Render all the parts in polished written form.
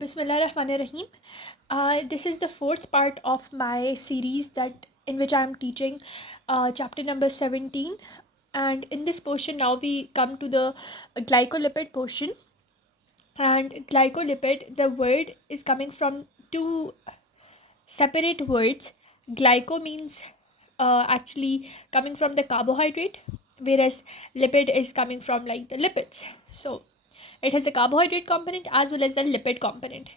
Bismillahirrahmanirrahim. This is the fourth part of my series that in which I am teaching chapter number 17. And in this portion, now we come to the glycolipid portion. And glycolipid, the word is coming from two separate words. Glyco means actually coming from the carbohydrate, whereas lipid is coming from like the lipids. So it has a carbohydrate component as well as a lipid component.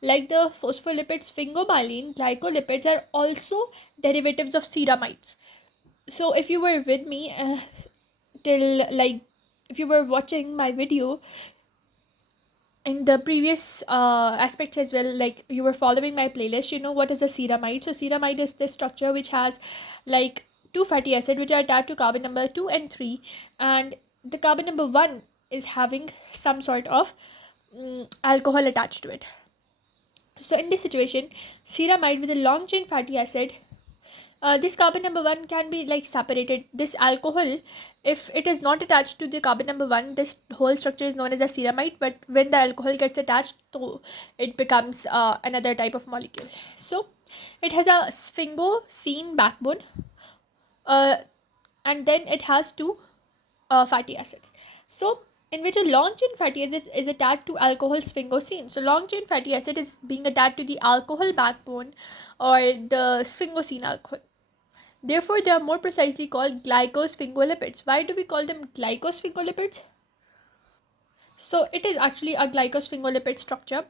Like the phospholipids sphingomyelin, glycolipids are also derivatives of ceramides. So if you were with me till like if you were watching my video in the previous aspects as well, like you were following my playlist, you know what is a ceramide. So ceramide is this structure which has like two fatty acids which are attached to carbon number 2 and 3, and the carbon number 1 is having some sort of alcohol attached to it. So in this situation, ceramide with a long chain fatty acid, this carbon number 1 can be like separated. This alcohol, if it is not attached to the carbon number 1, this whole structure is known as a ceramide, but when the alcohol gets attached to it becomes another type of molecule. So it has a sphingosine backbone, uh, and then it has two fatty acids. So in which a long chain fatty acid is attached to alcohol sphingosine. So long chain fatty acid is being attached to the alcohol backbone or the sphingosine alcohol. Therefore, they are more precisely called glycosphingolipids. Why do we call them glycosphingolipids? So it is actually a glycosphingolipid structure.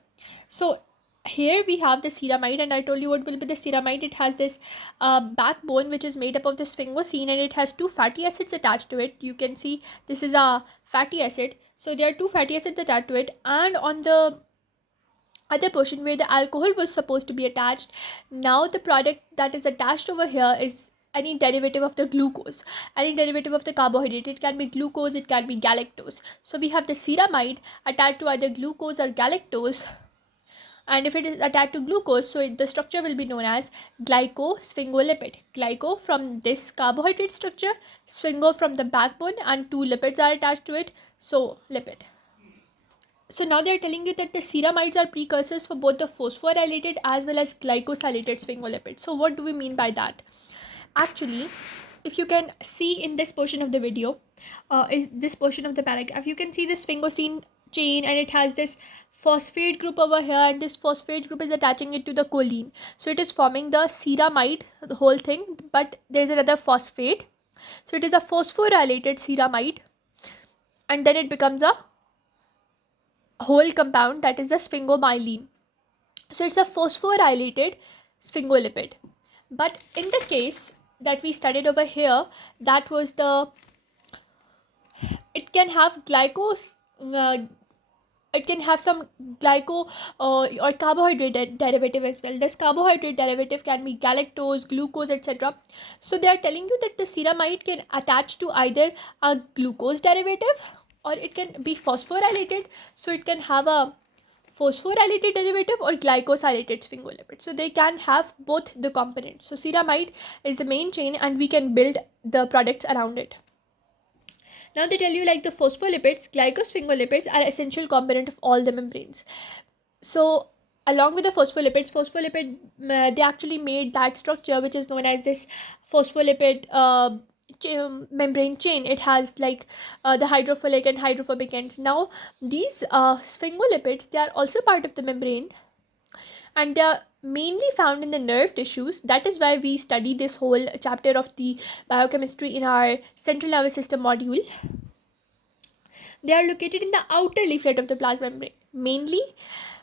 So here we have the ceramide, and I told you what will be the ceramide. It has this backbone which is made up of the sphingosine, and it has two fatty acids attached to it. You can see this is a fatty acid. So there are two fatty acids attached to it, and on the other portion where the alcohol was supposed to be attached, now the product that is attached over here is any derivative of the glucose, any derivative of the carbohydrate. It can be glucose, it can be galactose. So we have the ceramide attached to either glucose or galactose, and if it is attached to glucose, so the structure will be known as glycosphingolipid. Glyco from this carbohydrate structure, sphingo from the backbone, and two lipids are attached to it, so lipid. So now they are telling you that the ceramides are precursors for both the phosphorylated as well as glycosylated sphingolipids. So what do we mean by that? Actually, if you can see in this portion of the video, is this portion of the paragraph, you can see this sphingosine chain, and it has this phosphate group over here, and this phosphate group is attaching it to the choline. So it is forming the ceramide, the whole thing, but there is another phosphate. So it is a phosphorylated ceramide, and then it becomes a whole compound, that is the sphingomyelin. So it's a phosphorylated sphingolipid. But in the case that we studied over here, that was the, it can have uh, it can have some glyco or carbohydrate derivative as well. This carbohydrate derivative can be galactose, glucose, etc. So they are telling you that the ceramide can attach to either a glucose derivative or it can be phosphorylated. So it can have a phosphorylated derivative or glycosylated sphingolipid. So they can have both the components. So ceramide is the main chain and we can build the products around it. Now they tell you like the phospholipids, glycosphingolipids are essential component of all the membranes. So along with the phospholipid, they actually made that structure which is known as this phospholipid membrane chain. It has like the hydrophilic and hydrophobic ends. Now these sphingolipids, they are also part of the membrane, and they are mainly found in the nerve tissues. That is why we study this whole chapter of the biochemistry in our central nervous system module. They are located in the outer leaflet of the plasma membrane. Mainly,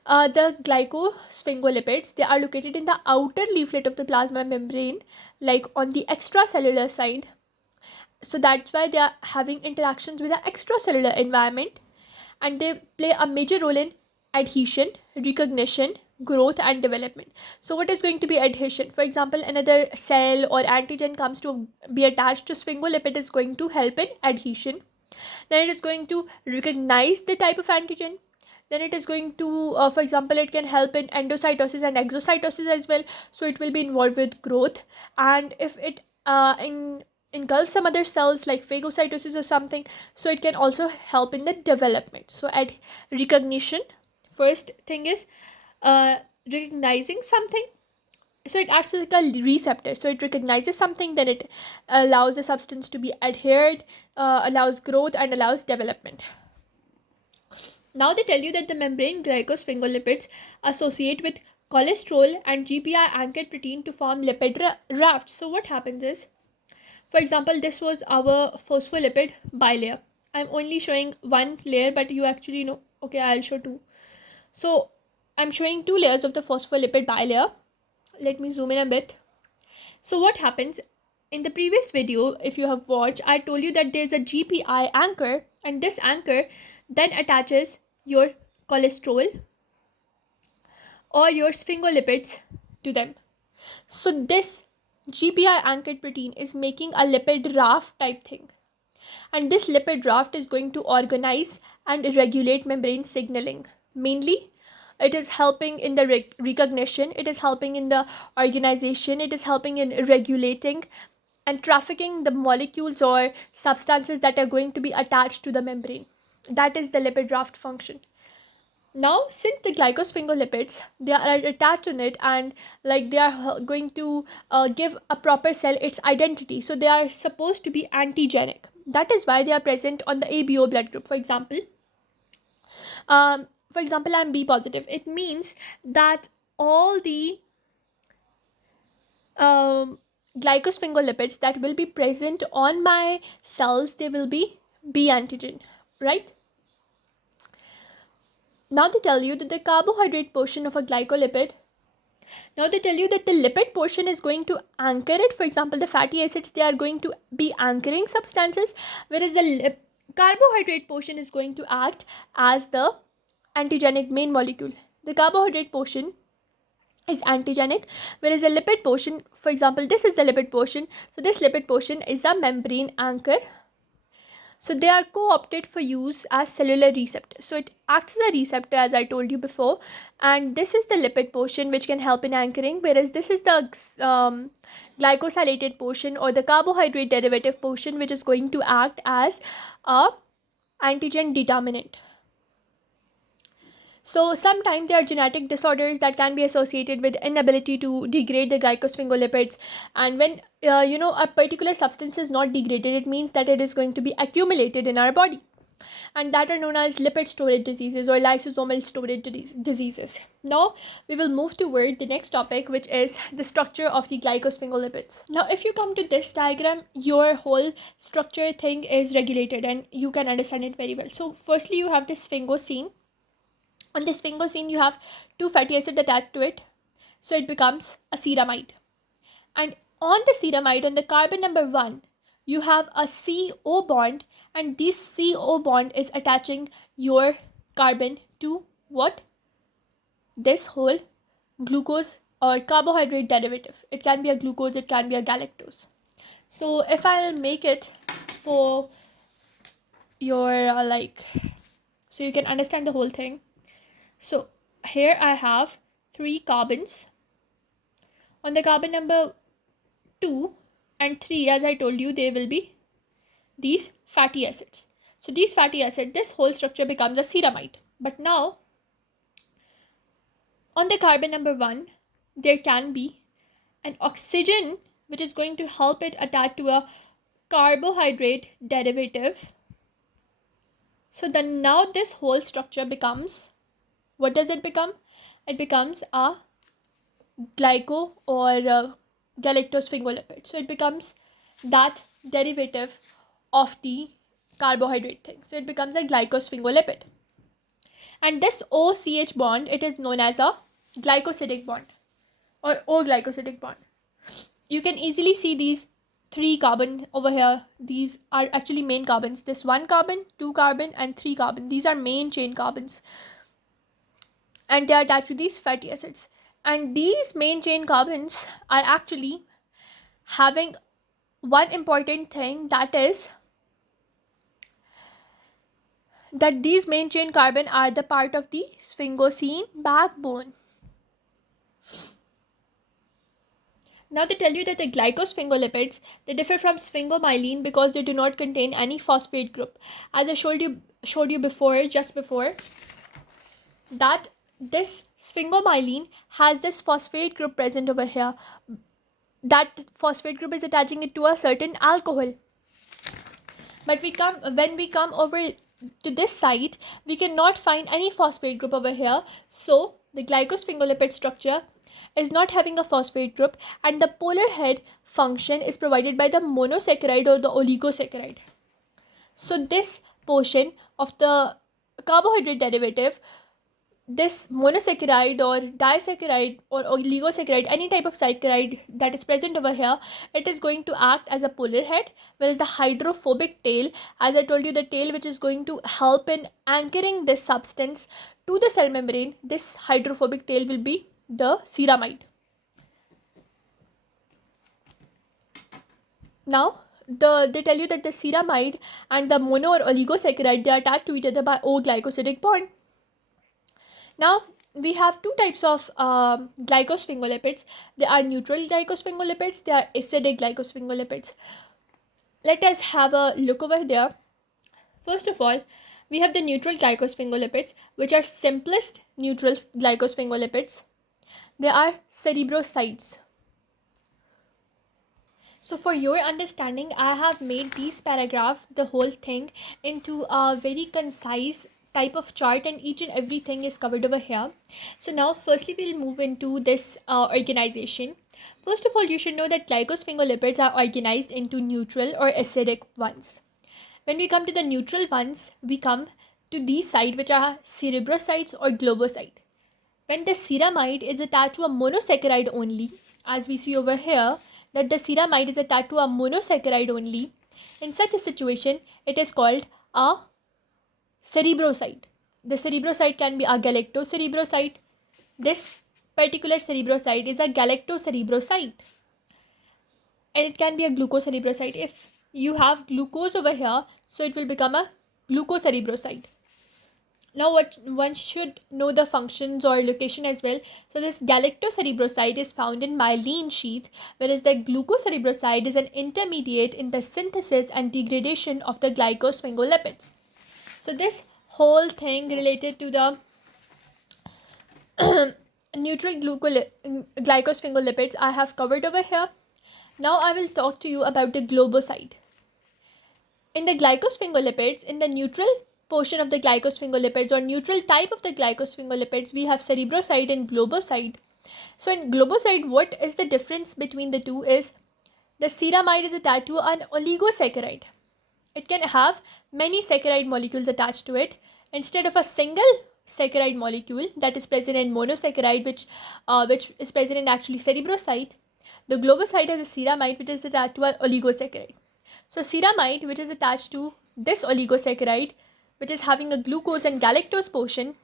the glycosphingolipids, they are located in the outer leaflet of the plasma membrane, like on the extracellular side. So that's why they are having interactions with the extracellular environment, and they play a major role in adhesion, recognition, growth, and development. So what is going to be adhesion? For example, another cell or antigen comes to be attached to sphingolipid is going to help in adhesion. Then it is going to recognize the type of antigen. Then it is going to, for example, it can help in endocytosis and exocytosis as well. So it will be involved with growth. And if it engulfs some other cells like phagocytosis or something, so it can also help in the development. So at recognition, first thing is recognizing something. So it acts like a receptor. So it recognizes something, then it allows the substance to be adhered, allows growth, and allows development. Now they tell you that the membrane glycosphingolipids associate with cholesterol and GPI anchored protein to form lipid rafts. So what happens is, for example, this was our phospholipid bilayer. I'm only showing one layer, but you actually know. Okay, I'll show two. So I'm showing two layers of the phospholipid bilayer. Let me zoom in a bit. So what happens in the previous video, if you have watched, I told you that there's a GPI anchor, and this anchor then attaches your cholesterol or your sphingolipids to them. So this GPI anchored protein is making a lipid raft type thing, and this lipid raft is going to organize and regulate membrane signaling. Mainly it is helping in the recognition, it is helping in the organization, it is helping in regulating and trafficking the molecules or substances that are going to be attached to the membrane. That is the lipid raft function. Now since the glycosphingolipids, they are attached on it, and like they are going to give a proper cell its identity, so they are supposed to be antigenic. That is why they are present on the ABO blood group. For example, I'm B positive. It means that all the um, glycosphingolipids that will be present on my cells, they will be B antigen, right? Now they tell you that the carbohydrate portion of a glycolipid, now they tell you that the lipid portion is going to anchor it. For example, the fatty acids, they are going to be anchoring substances, whereas the carbohydrate portion is going to act as the antigenic main molecule. The carbohydrate portion is antigenic, whereas the lipid portion, for example, this is the lipid portion, so this lipid portion is a membrane anchor. So they are co-opted for use as cellular receptors. So it acts as a receptor, as I told you before, and this is the lipid portion which can help in anchoring, whereas this is the glycosylated portion or the carbohydrate derivative portion, which is going to act as a antigen determinant. So sometimes there are genetic disorders that can be associated with inability to degrade the glycosphingolipids, and when a particular substance is not degraded, it means that it is going to be accumulated in our body, and that are known as lipid storage diseases or lysosomal storage diseases. Now we will move toward the next topic, which is the structure of the glycosphingolipids. Now if you come to this diagram, your whole structure thing is regulated and you can understand it very well. So firstly, you have this sphingosine. On this sphingosine, you have two fatty acids attached to it, so it becomes a ceramide. And on the ceramide, on the carbon number 1, you have a CO bond, and this CO bond is attaching your carbon to what? This whole glucose or carbohydrate derivative. It can be a glucose, it can be a galactose. So if I'll make it for your so you can understand the whole thing. So here I have 3 carbons. On the carbon number 2 and 3, as I told you, they will be these fatty acids. So these fatty acids, this whole structure becomes a ceramide. But now on the carbon number 1, there can be an oxygen which is going to help it attach to a carbohydrate derivative. So then now this whole structure becomes, what does it become? It becomes a glyco or galactosphingolipid. So it becomes that derivative of the carbohydrate thing. So it becomes a glycosphingolipid. And this OCH bond, it is known as a glycosidic bond or O-glycosidic bond. You can easily see these 3 carbon over here. These are actually main carbons. This 1 carbon, 2 carbon and 3 carbon. These are main chain carbons. And they are attached to these fatty acids. And these main chain carbons are actually having one important thing, that is that these main chain carbon are the part of the sphingosine backbone. Now they tell you that the glycosphingolipids, they differ from sphingomyelin because they do not contain any phosphate group. As I showed you before, just before, that this sphingomyelin has this phosphate group present over here. That phosphate group is attaching it to a certain alcohol. But when we come over to this site, we cannot find any phosphate group over here. So the glycosphingolipid structure is not having a phosphate group, and the polar head function is provided by the monosaccharide or the oligosaccharide. So this portion of the carbohydrate derivative, this monosaccharide or disaccharide or oligosaccharide, any type of saccharide that is present over here, it is going to act as a polar head, whereas the hydrophobic tail, as I told you, the tail which is going to help in anchoring this substance to the cell membrane, this hydrophobic tail will be the ceramide. Now they tell you that the ceramide and the mono or oligosaccharide, they are attached to each other by O-glycosidic bond. Now we have two types of glycosphingolipids. They are neutral glycosphingolipids, they are acidic glycosphingolipids. Let us have a look over there. First of all, we have the neutral glycosphingolipids, which are simplest neutral glycosphingolipids. They are cerebrosides. So for your understanding, I have made these paragraph, the whole thing, into a very concise type of chart, and each and everything is covered over here. So now firstly we'll move into this organization. First of all, you should know that glycosphingolipids are organized into neutral or acidic ones. When we come to the neutral ones, we come to these side, which are cerebrosides or globoside. When the ceramide is attached to a monosaccharide only, as we see over here, that the ceramide is attached to a monosaccharide only, in such a situation, it is called a cerebroside. The cerebroside can be a galactocerebroside. This particular cerebroside is a galactocerebroside. And it can be a glucocerebroside. If you have glucose over here, so it will become a glucocerebroside. Now what one should know the functions or location as well. So this galactocerebroside is found in myelin sheath, whereas the glucocerebroside is an intermediate in the synthesis and degradation of the glycosphingolipids. So this whole thing related to the neutral glycosphingolipids I have covered over here. Now I will talk to you about the globoside. In the glycosphingolipids, in the neutral portion of the glycosphingolipids or neutral type of the glycosphingolipids, we have cerebroside and globoside. So in globoside, what is the difference between the two is the ceramide is attached to an oligosaccharide. It can have many saccharide molecules attached to it instead of a single saccharide molecule that is present in monosaccharide, which is present in actually cerebroside. The globoside has a ceramide which is attached to an oligosaccharide. So ceramide, which is attached to this oligosaccharide, which is having a glucose and galactose portion,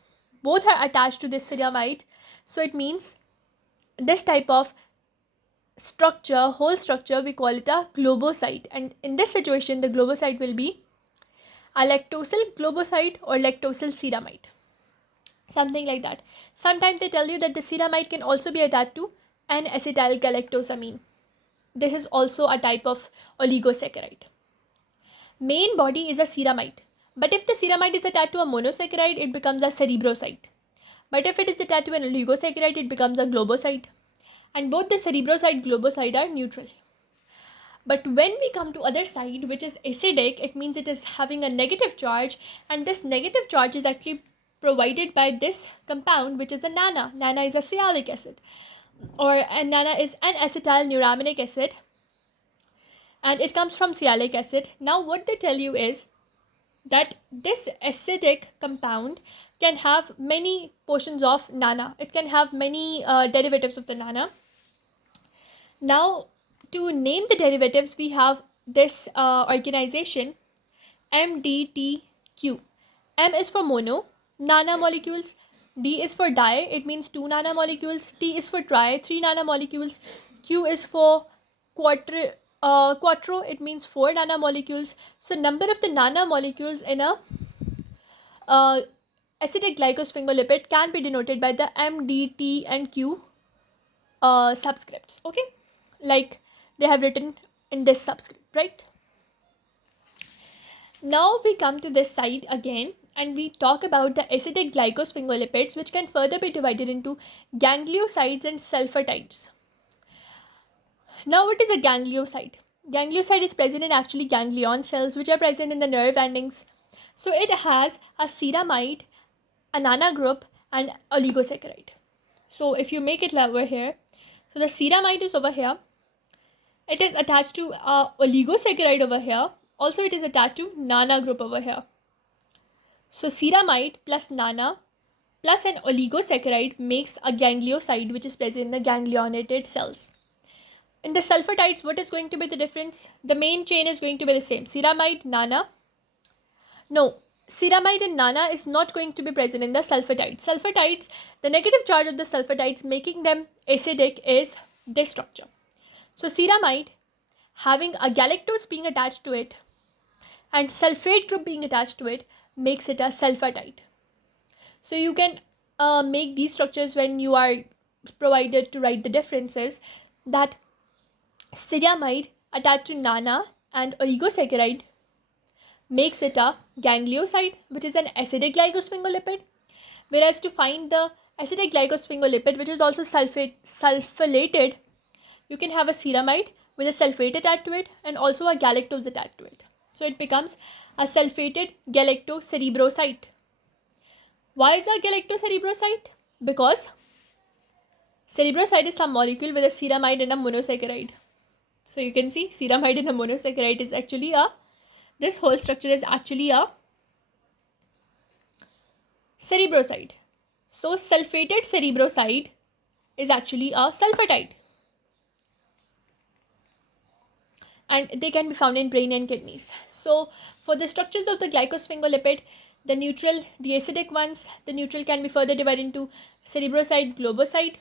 both are attached to this ceramide. So it means this type of structure, whole structure, we call it a globoside. And in this situation, the globoside will be a lactosyl globoside or lactosyl ceramide. Something like that. Sometimes they tell you that the ceramide can also be attached to an acetyl galactosamine. This is also a type of oligosaccharide. Main body is a ceramide. But if the ceramide is attached to a monosaccharide, it becomes a cerebroside. But if it is attached to an oligosaccharide, it becomes a globoside. And both the cerebroside globoside are neutral. But when we come to other side, which is acidic, it means it is having a negative charge, and this negative charge is actually provided by this compound, which is a NaNA. NaNA is a sialic acid, and NaNA is an acetyl neuraminic acid, and it comes from sialic acid. Now what they tell you is that this acidic compound can have many portions of NaNA. It can have many derivatives of the NaNA. Now to name the derivatives, we have this organization MDTQ. M is for mono, NaNA molecules. D is for di, it means 2 NaNA molecules. T is for tri, 3 NaNA molecules. Q is for quattro, it means 4 NaNA molecules. So number of the NaNA molecules in a acidic glycosphingolipid can be denoted by the M, D, T and Q subscripts. Okay, like they have written in this subscript, right? Now we come to this side again, and we talk about the acidic glycosphingolipids, which can further be divided into gangliosides and sulfatides. Now, what is a ganglioside? Ganglioside is present in actually ganglion cells, which are present in the nerve endings. So it has a ceramide, a NANA group, and oligosaccharide. So if you make it over here, so the ceramide is over here. It is attached to oligosaccharide over here. Also, it is attached to NANA group over here. So ceramide plus NANA plus an oligosaccharide makes a ganglioside, which is present in the ganglionated cells. In the sulfatides, what is going to be the difference? The main chain is going to be the same. Ceramide, NANA. No, ceramide and NANA is not going to be present in the sulfatides. Sulfatides, the negative charge of the sulfatides making them acidic is this structure. So ceramide having a galactose being attached to it and sulfate group being attached to it makes it a sulfatide. So you can make these structures when you are provided to write the differences, that ceramide attached to NANA and oligosaccharide makes it a ganglioside, which is an acidic glycosphingolipid. Whereas to find the acidic glycosphingolipid, which is also sulfalated, you can have a ceramide with a sulfate attached to it and also a galactose attached to it. So it becomes a sulfated galactocerebroside. Why is a galactocerebroside? Because cerebroside is some molecule with a ceramide and a monosaccharide. So you can see ceramide and a monosaccharide is actually this whole structure is actually a cerebroside. So sulfated cerebroside is actually a sulfatide. And they can be found in brain and kidneys. So for the structures of the glycosphingolipid, the neutral, the acidic ones, the neutral can be further divided into cerebroside, globoside,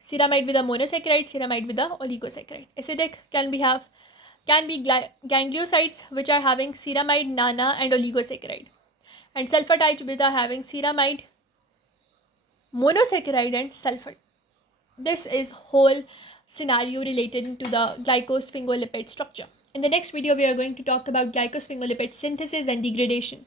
ceramide with a monosaccharide, ceramide with a oligosaccharide. Acidic can be gangliosides, which are having ceramide, NANA, and oligosaccharide, and sulfatides, which are having ceramide, monosaccharide, and sulfur. This is whole scenario related to the glycosphingolipid structure. In the next video, we are going to talk about glycosphingolipid synthesis and degradation.